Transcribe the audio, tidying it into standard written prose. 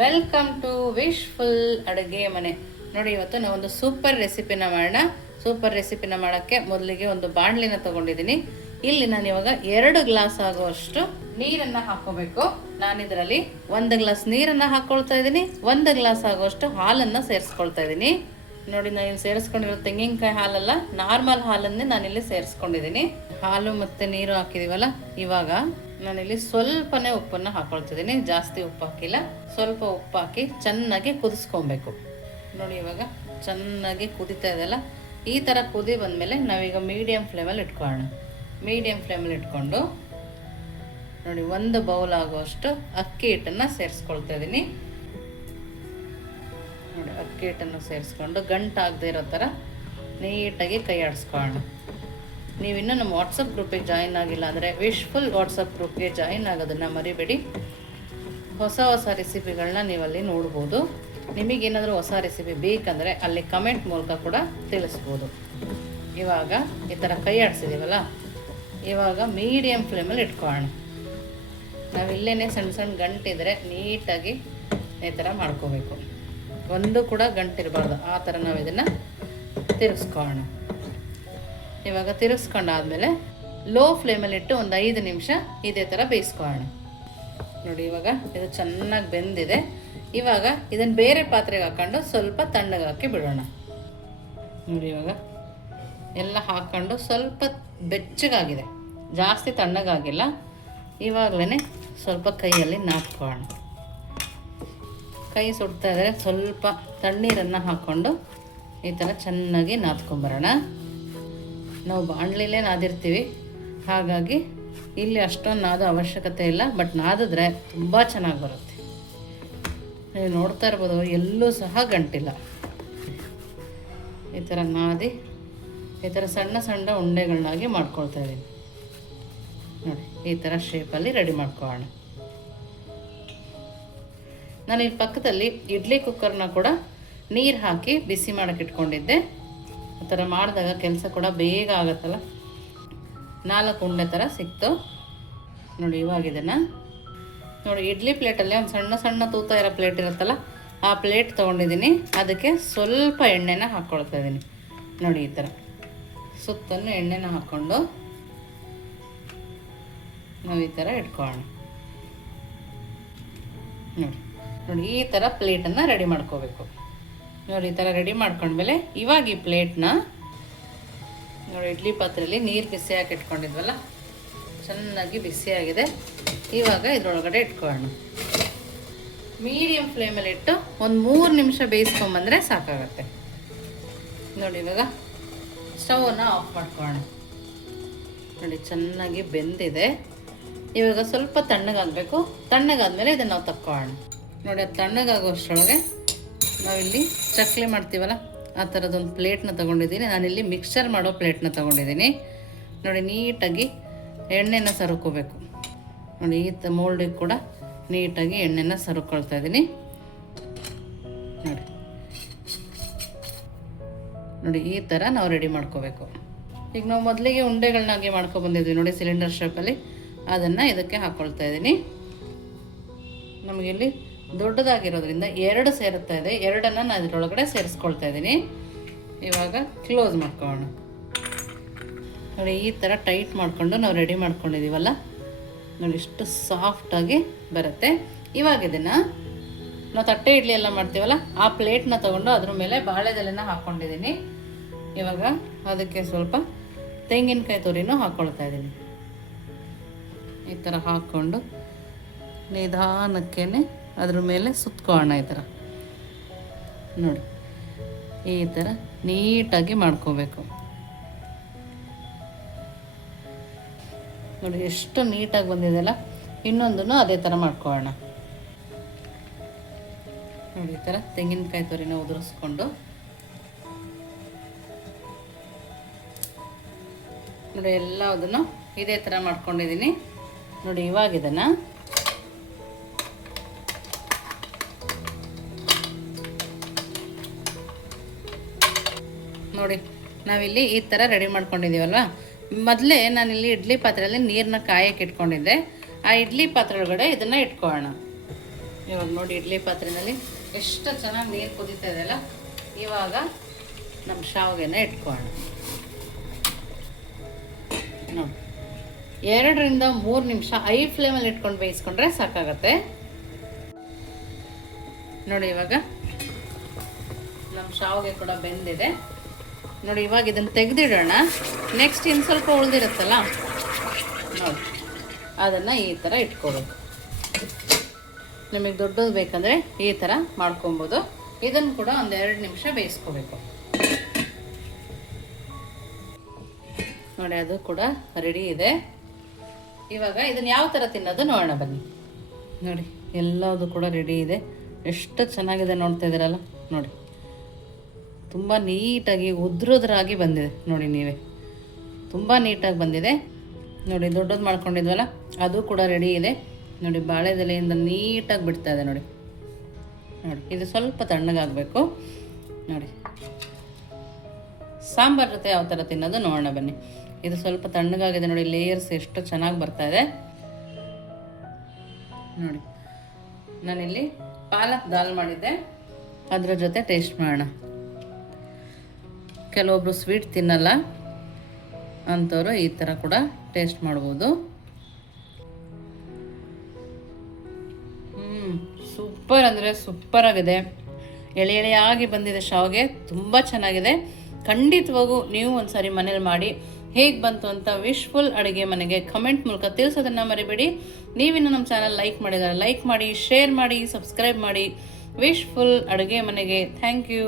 Welcome to wishful ಅಡುಗೆ ಮನೆ. ನೋಡಿ, ಇವತ್ತು ನಾವೊಂದು ಸೂಪರ್ ರೆಸಿಪಿನ ಮಾಡೋಣ. ಸೂಪರ್ ರೆಸಿಪಿನ ಮಾಡೋಕ್ಕೆ ಮೊದಲಿಗೆ ಒಂದು ಬಾಣಲಿನ ತೊಗೊಂಡಿದ್ದೀನಿ. ಇಲ್ಲಿ ನಾನು ಇವಾಗ 2 ಗ್ಲಾಸ್ ಆಗುವಷ್ಟು ನೀರನ್ನು ಹಾಕೋಬೇಕು. ನಾನು ಇದರಲ್ಲಿ 1 ಗ್ಲಾಸ್ ನೀರನ್ನು ಹಾಕ್ಕೊಳ್ತಾ ಇದ್ದೀನಿ, 1 ಗ್ಲಾಸ್ ಆಗುವಷ್ಟು ಹಾಲನ್ನು ಸೇರಿಸ್ಕೊಳ್ತಾ ಇದ್ದೀನಿ. ನೋಡಿ, ನಾನು ಸೇರಿಸ್ಕೊಂಡಿರೋ ತೆಂಗಿನಕಾಯಿ ಹಾಲಲ್ಲ, ನಾರ್ಮಲ್ ಹಾಲನ್ನೇ ನಾನಿಲ್ಲಿ ಸೇರಿಸ್ಕೊಂಡಿದ್ದೀನಿ. ಹಾಲು ಮತ್ತು ನೀರು ಹಾಕಿದೀವಲ್ಲ, ಇವಾಗ ನಾನಿಲ್ಲಿ ಸ್ವಲ್ಪನೇ ಉಪ್ಪನ್ನು ಹಾಕೊಳ್ತಿದ್ದೀನಿ. ಜಾಸ್ತಿ ಉಪ್ಪು ಹಾಕಿಲ್ಲ, ಸ್ವಲ್ಪ ಉಪ್ಪು ಹಾಕಿ ಚೆನ್ನಾಗಿ ಕುದಿಸ್ಕೊಬೇಕು. ನೋಡಿ, ಇವಾಗ ಚೆನ್ನಾಗಿ ಕುದೀತಾ ಇದೆಯಲ್ಲ, ಈ ಥರ ಕುದಿ ಬಂದಮೇಲೆ ನಾವೀಗ ಮೀಡಿಯಮ್ ಫ್ಲೇಮಲ್ಲಿ ಇಟ್ಕೊಳ್ಳೋಣ. ಮೀಡಿಯಮ್ ಫ್ಲೇಮಲ್ಲಿ ಇಟ್ಕೊಂಡು ನೋಡಿ, 1 ಬೌಲ್ ಆಗುವಷ್ಟು ಅಕ್ಕಿ ಹಿಟ್ಟನ್ನು ಸೇರಿಸ್ಕೊಳ್ತಾ ಇದ್ದೀನಿ. ನೋಡಿ, ಅಕ್ಕಿ ಹಿಟ್ಟನ್ನು ಸೇರಿಸ್ಕೊಂಡು ಗಂಟಾಗದೇ ಇರೋ ಥರ ನೀಟಾಗಿ ಕೈ ಆಡಿಸ್ಕೊಳ್ಳೋಣ. ನೀವಿನ್ನೂ ನಮ್ಮ ವಾಟ್ಸಪ್ ಗ್ರೂಪಿಗೆ ಜಾಯಿನ್ ಆಗಿಲ್ಲ ಅಂದರೆ ವಿಶ್ಫುಲ್ ವಾಟ್ಸಪ್ ಗ್ರೂಪ್ಗೆ ಜಾಯಿನ್ ಆಗೋದನ್ನು ಮರಿಬೇಡಿ. ಹೊಸ ಹೊಸ ರೆಸಿಪಿಗಳನ್ನ ನೀವಲ್ಲಿ ನೋಡ್ಬೋದು. ನಿಮಗೇನಾದರೂ ಹೊಸ ರೆಸಿಪಿ ಬೇಕಂದರೆ ಅಲ್ಲಿ ಕಮೆಂಟ್ ಮೂಲಕ ಕೂಡ ತಿಳಿಸ್ಬೋದು. ಇವಾಗ ಈ ಥರ ಕೈ ಆಡಿಸಿದ್ದೀವಲ್ಲ, ಇವಾಗ ಮೀಡಿಯಮ್ ಫ್ಲೇಮಲ್ಲಿ ಇಟ್ಕೊಳ್ಳೋಣ. ನಾವಿಲ್ಲೇ ಸಣ್ಣ ಸಣ್ಣ ಗಂಟಿದ್ರೆ ನೀಟಾಗಿ ಈ ಥರ ಮಾಡ್ಕೋಬೇಕು. ಒಂದು ಕೂಡ ಗಂಟಿರಬಾರ್ದು, ಆ ಥರ ನಾವು ಇದನ್ನು ತಿರುಗಿಸ್ಕೊಳ್ಳೋಣ. ಇವಾಗ ತಿರುಗಿಸ್ಕೊಂಡಾದ್ಮೇಲೆ ಲೋ ಫ್ಲೇಮಲ್ಲಿ ಇಟ್ಟು ಒಂದು 5 ನಿಮಿಷ ಇದೇ ಥರ ಬೇಯಿಸ್ಕೊಳ್ಳೋಣ. ನೋಡಿ, ಇವಾಗ ಇದು ಚೆನ್ನಾಗಿ ಬೆಂದಿದೆ. ಇವಾಗ ಇದನ್ನು ಬೇರೆ ಪಾತ್ರೆಗೆ ಹಾಕ್ಕೊಂಡು ಸ್ವಲ್ಪ ತಣ್ಣಗೆ ಹಾಕಿ ಬಿಡೋಣ. ನೋಡಿ, ಇವಾಗ ಎಲ್ಲ ಹಾಕ್ಕೊಂಡು ಸ್ವಲ್ಪ ಬೆಚ್ಚಗಾಗಿದೆ, ಜಾಸ್ತಿ ತಣ್ಣಗಾಗಿಲ್ಲ. ಇವಾಗಲೇ ಸ್ವಲ್ಪ ಕೈಯಲ್ಲಿ ನಾದ್ಕೊಳ್ಳೋಣ. ಕೈ ಸುಡ್ತಾ ಇದ್ದರೆ ಸ್ವಲ್ಪ ತಣ್ಣೀರನ್ನು ಹಾಕ್ಕೊಂಡು ಈ ಥರ ಚೆನ್ನಾಗಿ ನಾದ್ಕೊಂಬರೋಣ. ನಾವು ಬಾಣಲಿಲೇ ನಾದಿರ್ತೀವಿ, ಹಾಗಾಗಿ ಇಲ್ಲಿ ಅಷ್ಟೊಂದು ನಾದೋ ಅವಶ್ಯಕತೆ ಇಲ್ಲ. ಬಟ್ ನಾದಿದ್ರೆ ತುಂಬ ಚೆನ್ನಾಗಿ ಬರುತ್ತೆ. ನೀವು ನೋಡ್ತಾ ಇರ್ಬೋದು, ಎಲ್ಲೂ ಸಹ ಗಂಟಿಲ್ಲ. ಈ ಥರ ನಾದಿ ಈ ಥರ ಸಣ್ಣ ಸಣ್ಣ ಉಂಡೆಗಳನ್ನಾಗಿ ಮಾಡ್ಕೊಳ್ತಾ ಇದ್ದೀನಿ. ನೋಡಿ, ಈ ಥರ ಶೇಪಲ್ಲಿ ರೆಡಿ ಮಾಡ್ಕೊಳ್ಳೋಣ. ನಾನು ಈ ಪಕ್ಕದಲ್ಲಿ ಇಡ್ಲಿ ಕುಕ್ಕರ್ನ ಕೂಡ ನೀರು ಹಾಕಿ ಬಿಸಿ ಮಾಡೋಕ್ಕೆ ಇಟ್ಕೊಂಡಿದ್ದೆ. ಆ ಥರ ಮಾಡಿದಾಗ ಕೆಲಸ ಕೂಡ ಬೇಗ ಆಗುತ್ತಲ್ಲ. 4 ಉಂಡೆ ಥರ ಸಿಕ್ತು. ನೋಡಿ, ಇವಾಗ ಇದನ್ನು ನೋಡಿ, ಇಡ್ಲಿ ಪ್ಲೇಟಲ್ಲಿ ಒಂದು ಸಣ್ಣ ಸಣ್ಣ ತೂತ ಇರೋ ಪ್ಲೇಟ್ ಇರುತ್ತಲ್ಲ, ಆ ಪ್ಲೇಟ್ ತೊಗೊಂಡಿದ್ದೀನಿ. ಅದಕ್ಕೆ ಸ್ವಲ್ಪ ಎಣ್ಣೆನ ಹಾಕ್ಕೊಳ್ತಾ ಇದ್ದೀನಿ. ನೋಡಿ, ಈ ಥರ ಸುತ್ತನ್ನು ಎಣ್ಣೆನ ಹಾಕ್ಕೊಂಡು ನಾವು ಈ ಥರ ಇಟ್ಕೊಳ್ಳೋಣ. ನೋಡಿ ನೋಡಿ, ಈ ಥರ ಪ್ಲೇಟನ್ನು ರೆಡಿ ಮಾಡ್ಕೋಬೇಕು. ನೋಡಿ, ಈ ಥರ ರೆಡಿ ಮಾಡ್ಕೊಂಡ್ಮೇಲೆ ಇವಾಗ ಈ ಪ್ಲೇಟ್ನ ನೋಡಿ, ಇಡ್ಲಿ ಪಾತ್ರೆಯಲ್ಲಿ ನೀರು ಬಿಸಿ ಹಾಕಿ ಇಟ್ಕೊಂಡಿದ್ವಲ್ಲ, ಚೆನ್ನಾಗಿ ಬಿಸಿಯಾಗಿದೆ. ಇವಾಗ ಇದರೊಳಗಡೆ ಇಟ್ಕೊಳ್ಳೋಣ. ಮೀಡಿಯಮ್ ಫ್ಲೇಮಲ್ಲಿ ಇಟ್ಟು ಒಂದು 3 ನಿಮಿಷ ಬೇಯಿಸ್ಕೊಂಬಂದರೆ ಸಾಕಾಗತ್ತೆ. ನೋಡಿ, ಇವಾಗ ಸ್ಟವನ್ನು ಆಫ್ ಮಾಡ್ಕೊಳ್ಳೋಣ. ನೋಡಿ, ಚೆನ್ನಾಗಿ ಬೆಂದಿದೆ. ಇವಾಗ ಸ್ವಲ್ಪ ತಣ್ಣಗಾಗಬೇಕು. ತಣ್ಣಗಾದ್ಮೇಲೆ ಇದನ್ನು ನಾವು ತಕ್ಕೊಳ್ಳೋಣ. ನೋಡಿ, ಅದು ತಣ್ಣಗಾಗೋಷ್ಟರೊಳಗೆ ನಾವಿಲ್ಲಿ ಚಕ್ಲಿ ಮಾಡ್ತೀವಲ್ಲ, ಆ ಥರದೊಂದು ಪ್ಲೇಟ್ನ ತೊಗೊಂಡಿದ್ದೀನಿ. ನಾನಿಲ್ಲಿ ಮಿಕ್ಸ್ಚರ್ ಮಾಡೋ ಪ್ಲೇಟ್ನ ತೊಗೊಂಡಿದ್ದೀನಿ. ನೋಡಿ, ನೀಟಾಗಿ ಎಣ್ಣೆನ ಸರುಕೋಬೇಕು. ನೋಡಿ, ಈ ಮೋಲ್ಡಿಗೆ ಕೂಡ ನೀಟಾಗಿ ಎಣ್ಣೆನ ಸರುಕೊಳ್ತಾ ಇದ್ದೀನಿ. ನೋಡಿ ನೋಡಿ, ಈ ಥರ ನಾವು ರೆಡಿ ಮಾಡ್ಕೋಬೇಕು. ಈಗ ನಾವು ಮೊದಲಿಗೆ ಉಂಡೆಗಳನ್ನಾಗಿ ಮಾಡ್ಕೊಬಂದಿದ್ವಿ ನೋಡಿ, ಸಿಲಿಂಡರ್ ಶೇಪಲ್ಲಿ. ಅದನ್ನು ಇದಕ್ಕೆ ಹಾಕ್ಕೊಳ್ತಾ ಇದ್ದೀನಿ. ನಮಗಿಲ್ಲಿ ದೊಡ್ಡದಾಗಿರೋದ್ರಿಂದ 2 ಸೇರುತ್ತಾ ಇದೆ. 2ನ್ನು ನಾನು ಇದರೊಳಗಡೆ ಸೇರಿಸ್ಕೊಳ್ತಾ ಇದ್ದೀನಿ. ಇವಾಗ ಕ್ಲೋಸ್ ಮಾಡ್ಕೊಳ್ಳೋಣ. ನೋಡಿ, ಈ ಥರ ಟೈಟ್ ಮಾಡಿಕೊಂಡು ನಾವು ರೆಡಿ ಮಾಡ್ಕೊಂಡಿದ್ದೀವಲ್ಲ, ನೋಡಿ ಇಷ್ಟು ಸಾಫ್ಟಾಗಿ ಬರುತ್ತೆ. ಇವಾಗ ಇದನ್ನು ನಾವು ತಟ್ಟೆ ಇಡ್ಲಿ ಎಲ್ಲ ಮಾಡ್ತೀವಲ್ಲ, ಆ ಪ್ಲೇಟ್ನ ತೊಗೊಂಡು ಅದ್ರ ಮೇಲೆ ಬಾಳೆದೆಲೆನ ಹಾಕ್ಕೊಂಡಿದ್ದೀನಿ. ಇವಾಗ ಅದಕ್ಕೆ ಸ್ವಲ್ಪ ತೆಂಗಿನಕಾಯಿ ತುರಿನೂ ಹಾಕ್ಕೊಳ್ತಾ ಇದ್ದೀನಿ. ಈ ಥರ ಹಾಕ್ಕೊಂಡು ನಿಧಾನಕ್ಕೇ ಅದ್ರ ಮೇಲೆ ಸುತ್ಕೊಳ್ಳೋಣ. ಈ ಥರ ನೋಡಿ, ಈ ಥರ ನೀಟಾಗಿ ಮಾಡ್ಕೋಬೇಕು. ನೋಡಿ, ಎಷ್ಟು ನೀಟಾಗಿ ಬಂದಿದೆಯಲ್ಲ. ಇನ್ನೊಂದನ್ನು ಅದೇ ಥರ ಮಾಡ್ಕೊಳ್ಳೋಣ. ನೋಡಿ, ಈ ಥರ ತೆಂಗಿನಕಾಯಿ ತುರಿನ ಉದುರಿಸ್ಕೊಂಡು ನೋಡಿ, ಎಲ್ಲದನ್ನು ಇದೇ ಥರ ಮಾಡ್ಕೊಂಡಿದ್ದೀನಿ. ನೋಡಿ, ಇವಾಗ ಇದನ್ನು ನೋಡಿ, ನಾವಿಲ್ಲಿ ಈ ಥರ ರೆಡಿ ಮಾಡ್ಕೊಂಡಿದ್ದೀವಲ್ವ. ಮೊದಲೇ ನಾನಿಲ್ಲಿ ಇಡ್ಲಿ ಪಾತ್ರೆಯಲ್ಲಿ ನೀರನ್ನ ಕಾಯಕ್ಕೆ ಇಟ್ಕೊಂಡಿದ್ದೆ. ಆ ಇಡ್ಲಿ ಪಾತ್ರೆ ಒಳಗಡೆ ಇದನ್ನು ಇಟ್ಕೊಳ್ಳೋಣ. ಇವಾಗ ನೋಡಿ ಇಡ್ಲಿ ಪಾತ್ರೆಯಲ್ಲಿ ಎಷ್ಟು ಚೆನ್ನಾಗಿ ನೀರು ಕುದೀತಾ ಇದೆಯಲ್ಲ. ಇವಾಗ ನಮ್ಮ ಶಾವಿಗೆನ ಇಟ್ಕೊಳ್ಳೋಣ. ನೋಡಿ 2 ರಿಂದ 3 ನಿಮಿಷ ಐ ಫ್ಲೇಮಲ್ಲಿ ಇಟ್ಕೊಂಡು ಬೇಯಿಸ್ಕೊಂಡ್ರೆ ಸಾಕಾಗತ್ತೆ. ನೋಡಿ ಇವಾಗ ನಮ್ಮ ಶಾವಿಗೆ ಕೂಡ ಬೆಂದಿದೆ. ನೋಡಿ ಇವಾಗ ಇದನ್ನು ತೆಗೆದಿಡೋಣ. ನೆಕ್ಸ್ಟ್ ಇನ್ನು ಸ್ವಲ್ಪ ಉಳಿದಿರುತ್ತಲ್ಲ ನೋಡಿ ಅದನ್ನು ಈ ಥರ ಇಟ್ಕೋಬೇಕು. ನಿಮಗೆ ದೊಡ್ಡದು ಬೇಕಂದರೆ ಈ ಥರ ಮಾಡ್ಕೊಬೋದು. ಇದನ್ನು ಕೂಡ 1-2 ನಿಮಿಷ ಬೇಯಿಸ್ಕೋಬೇಕು. ನೋಡಿ ಅದು ಕೂಡ ರೆಡಿ ಇದೆ. ಇವಾಗ ಇದನ್ನು ಯಾವ ಥರ ತಿನ್ನೋದು ನೋಡೋಣ ಬನ್ನಿ. ನೋಡಿ ಎಲ್ಲದು ಕೂಡ ರೆಡಿ ಇದೆ. ಎಷ್ಟು ಚೆನ್ನಾಗಿದೆ ನೋಡ್ತಾ ಇದ್ದೀರಲ್ಲ. ನೋಡಿ ತುಂಬ ನೀಟಾಗಿ ಉದ್ರೋದ್ರಾಗಿ ಬಂದಿದೆ. ನೋಡಿ ನೀವೇ ತುಂಬ ನೀಟಾಗಿ ಬಂದಿದೆ. ನೋಡಿ ದೊಡ್ಡದು ಮಾಡ್ಕೊಂಡಿದ್ವಲ್ಲ ಅದು ಕೂಡ ರೆಡಿ ಇದೆ. ನೋಡಿ ಬಾಳೆದೆಲೆಯಿಂದ ನೀಟಾಗಿ ಬಿಡ್ತಾ ಇದೆ. ನೋಡಿ ನೋಡಿ ಇದು ಸ್ವಲ್ಪ ತಣ್ಣಗಾಗಬೇಕು. ನೋಡಿ ಸಾಂಬಾರು ಜೊತೆ ಯಾವ ಥರ ತಿನ್ನೋದು ನೋಡೋಣ ಬನ್ನಿ. ಇದು ಸ್ವಲ್ಪ ತಣ್ಣಗಾಗಿದೆ. ನೋಡಿ ಲೇಯರ್ಸ್ ಎಷ್ಟು ಚೆನ್ನಾಗಿ ಬರ್ತಾ ಇದೆ. ನೋಡಿ ನಾನಿಲ್ಲಿ ಪಾಲಕ್ ದಾಲ್ ಮಾಡಿದ್ದೆ, ಅದರ ಜೊತೆ ಟೇಸ್ಟ್ ಮಾಡೋಣ. ಕೆಲವೊಬ್ರು ಸ್ವೀಟ್ ತಿನ್ನಲ್ಲ ಅಂಥವ್ರು ಈ ಥರ ಕೂಡ ಟೇಸ್ಟ್ ಮಾಡ್ಬೋದು. ಸೂಪರ್ ಅಂದರೆ ಸೂಪರ್ ಆಗಿದೆ. ಎಳೆ ಎಳೆಯಾಗಿ ಬಂದಿದೆ ಶಾವಿಗೆ, ತುಂಬ ಚೆನ್ನಾಗಿದೆ. ಖಂಡಿತವಾಗೂ ನೀವು ಒಂದ್ಸಾರಿ ಮನೇಲಿ ಮಾಡಿ ಹೇಗೆ ಬಂತು ಅಂತ ವಿಶ್ಫುಲ್ ಅಡುಗೆ ಮನೆಗೆ ಕಮೆಂಟ್ ಮೂಲಕ ತಿಳಿಸೋದನ್ನು ಮರಿಬೇಡಿ. ನೀವಿನ್ನು ನಮ್ಮ ಚಾನಲ್ ಲೈಕ್ ಮಾಡಿದರೆ ಲೈಕ್ ಮಾಡಿ, ಶೇರ್ ಮಾಡಿ, ಸಬ್ಸ್ಕ್ರೈಬ್ ಮಾಡಿ. ವಿಶ್ಫುಲ್ ಅಡುಗೆ ಮನೆಗೆ ಥ್ಯಾಂಕ್ ಯು.